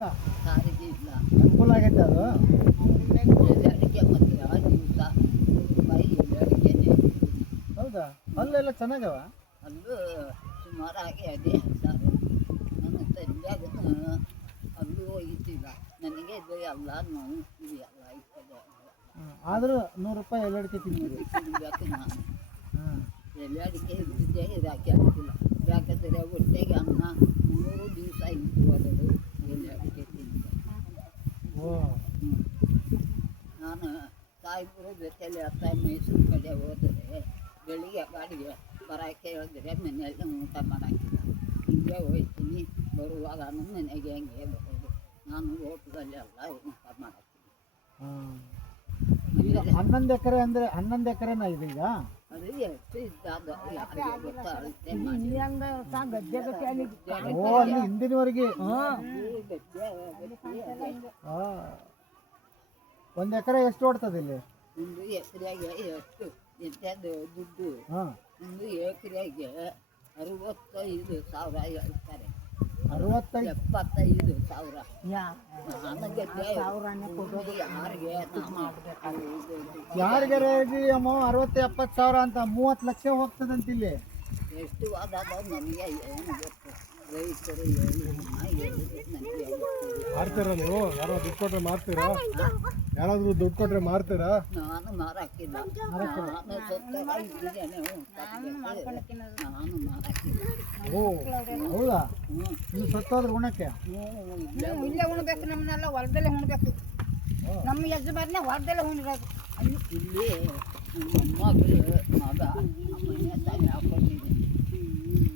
ಸಾರಿಗೆ ಇಲ್ಲ. ಅನುಕೂಲ ಆಗೈತೆ ಅದು. ಅಡಿಕೆ ಮತ್ತು ದಿವಸ ರೂಪಾಯಿ ಅಡಿಕೆನೆ. ಹೌದಾ? ಅಲ್ಲೆಲ್ಲ ಚೆನ್ನಾಗವ? ಅಲ್ಲೂ ಸುಮಾರಾಗಿ ಅದೇ ಸರ್. ನನ್ನ ತಂದೆಗೂ ಅಲ್ಲೂ ಹೋಗಿದ್ದಿಲ್ಲ. ನನಗೆ ಇದು ಎಲ್ಲ ನೋವು ಇದೆಯಲ್ಲ ಇರ್ತದೆ. ಆದರೂ 100 ರೂಪಾಯಿ ಎಲ್ಲ ಅಡಿಕೆ ತಿಂತೀವಿ. ತಿನ್ಬೇಕು ನಾನು. ಹಾಂ, ಎಲೆ ಅಡಿಕೆ ಇದ್ದಿದ್ದೇ ಇರಾಕೆ ಆಗ್ತಿಲ್ಲ. ಯಾಕಂದರೆ ಹೊಟ್ಟೆಗೆ ಅನ್ನ 3 ದಿವಸ ಇದ್ದು ಹೋದಳು ಎಲೆ ಅಡಿಕೆ ತಿಂದು. ಓ, ನಾನು ಸಾಯಿಬ್ರ ಜೊತೆಯಲ್ಲಿ ಮೈಸೂರು ಕಡೆ ಹೋದರೆ ಬೆಳಿಗ್ಗೆ ಗಾಡಿಗೆ ಬರೋಕ್ಕೆ ಹೇಳಿದ್ರೆ ಮನೆಯಲ್ಲಿ ಊಟ ಮಾಡೋಕ್ಕಿಲ್ಲ. ಹಿಂಗೆ ಹೋಗ್ತೀನಿ, ಬರುವಾಗ ಮನೆಗೆ ಹೆಂಗೆ ಬರೋದು. ನಾನು ಹೋಟೆಲಲ್ಲೆಲ್ಲ ಊಟ ಮಾಡ್ತೀನಿ. ಹಾಂ. ಈಗ 11 ಎಕರೆ ಅಂದರೆ 11 ಎಕರೆನಾ ಇದೀಗ? ಅದು ಎಷ್ಟು ಇದ್ದಾದ ಯಾರಿಗೆ ಗೊತ್ತಾಗುತ್ತೆ ಮಾಡಿ. ಓ, ಅಲ್ಲಿ ಹಿಂದಿನವರೆಗೆ. ಹಾಂ. 1 ಎಕರೆ ಎಷ್ಟು ಓಡ್ತದೆ ಇಲ್ಲಿ? 1 ಎಕರೆಗೆ ಎಷ್ಟು ಎಂಥದ್ದು ದುಡ್ಡು? ಹಾಂ, 1 ಎಕರೆಗೆ 65,000 ಹೇಳ್ತಾರೆ. 65? 75,000. ನನಗೆ ಯಾರಿಗೆ ರೇಡಿ ಅಮ್ಮ 60-70 ಸಾವಿರ ಅಂತ 30 ಲಕ್ಷ ಹೋಗ್ತದಂತ ಇಲ್ಲಿ. ಎಷ್ಟು ಆದಾಗ ನನಗೆ ಏನು ಗೊತ್ತು. ರೈತರು ಹೇಳಿ ನನಗೆ ಮಾರ್ತೀರಾ ನೀವು? ಯಾರೋ ದುಡ್ಡು ಕೊಟ್ರೆ ಮಾರ್ತೀರಾ? ಯಾರಾದರೂ ದುಡ್ಡು ಕೊಟ್ರೆ ಮಾರ್ತೀರಾ? ನಾನು ಮಾರಾಕಿಲ್ಲ. ನಾನು ಸತ್ತಾಗ ಇಟ್ಟಿದ್ದೇನೆ. ನಾನು ಮಾರಾಕಿಲ್ಲ. ಓ, ಹೌದಾ? ಹ್ಞೂ ನೀವು ಸತ್ತೋದ್ರೆ ಉಣಕ್ಕೆ? ಇಲ್ಲೇ ಉಣ್ಬೇಕು. ನಮ್ಮನ್ನೆಲ್ಲ ಹೊಲದಲ್ಲೇ ಉಣ್ಬೇಕು. ನಮ್ಮ ಯಜಮಾನ್ನೇ ಹೊಲದಲ್ಲೇ ಉಣ್ಬೇಕು. ಇಲ್ಲಿ ಮೊಮ್ಮಗಳು ಮಗ ಮನೆ ತಾಯಿ ಹಾಕೊಂಡಿದ್ದೀನಿ.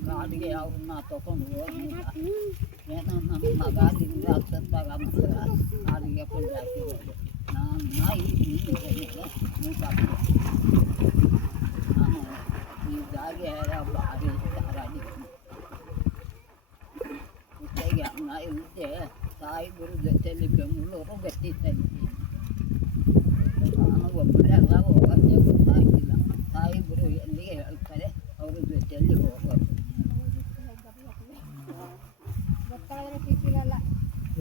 ಗಾಡಿಗೆ ಅವ್ರನ್ನ ತಗೊಂಡು ಹೋಗಿಲ್ಲ. ಏನೋ ನಮ್ಮ ಮಗನಿಂದ ಸತ್ತಾಗ ಮಕ್ಕಳ ಗಾಡಿಗೆ ಕೊಂಡು ಹಾಕಿರೋದು. ನಾನು ನಾಯಿ ಊಟ ನಾನು ಈ ಜಾಗೆ ಭಾರಿ ಧಾರಾಡಿದ್ದೀನಿ. ಜೊತೆಗೆ ಅನ್ನ ಇಲ್ಲದೆ ಸಾಯಿಬರು ಜೊತೆಯಲ್ಲಿ ಬೆಂಗಳೂರು ಬರ್ತಿದ್ದ ಇದ್ದೀನಿ. ನಾನು ಒಬ್ಬರೆಲ್ಲ ಹೋಗೋಕ್ಕೆ ಗೊತ್ತಾಗಿಲ್ಲ. ಸಾಯಿಬರು ಎಲ್ಲಿಗೆ ಹೇಳ್ತಾರೆ ಅವ್ರ ಜೊತೆಯಲ್ಲಿ ಹೋಗೋದು.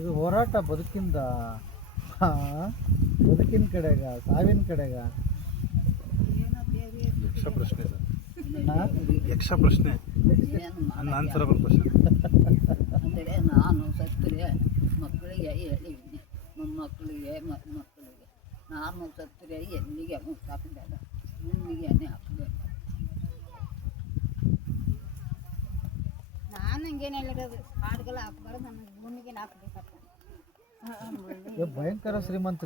ಇದು ಹೋರಾಟ ಬದುಕಿಂದ. ಬದುಕಿನ ಕಡೆಗ ಸಾವಿನ ಕಡೆಗ. ಯಕ್ಷ ಪ್ರಶ್ನೆ ಸರ್. ಹಾಂ, ಯಕ್ಷ ಪ್ರಶ್ನೆ. ಏನು ಆನ್ಸರಬಲ್ ಕ್ವಶನ್. ಅಂದರೆ ನಾನು ಸತ್ತರೆ ಮಕ್ಕಳಿಗೆ ಹೇಳಿದ್ದೀನಿ, ಮೊಮ್ಮಕ್ಕಳಿಗೆ ಮಕ್ಕಳಿಗೆ ನಾನು ಸತ್ತರೆ ಎಲ್ಲಿಗೆ ಹಾಕಬೇಡ, ಭೂಮಿಗೆನೇ ಹಾಕಬೇಡ. ನಾನು ಹಂಗೇನು ಹೇಳಿರೋದು, ಕಾಡುಗೆಲ್ಲ ಹಾಕ್ಬಾರ್ದು, ನನಗೆ ಭೂಮಿಗೆ ಹಾಕ್ಬೇಕಪ್ಪ. ಭಯಂಕರ ಶ್ರೀಮಂತ.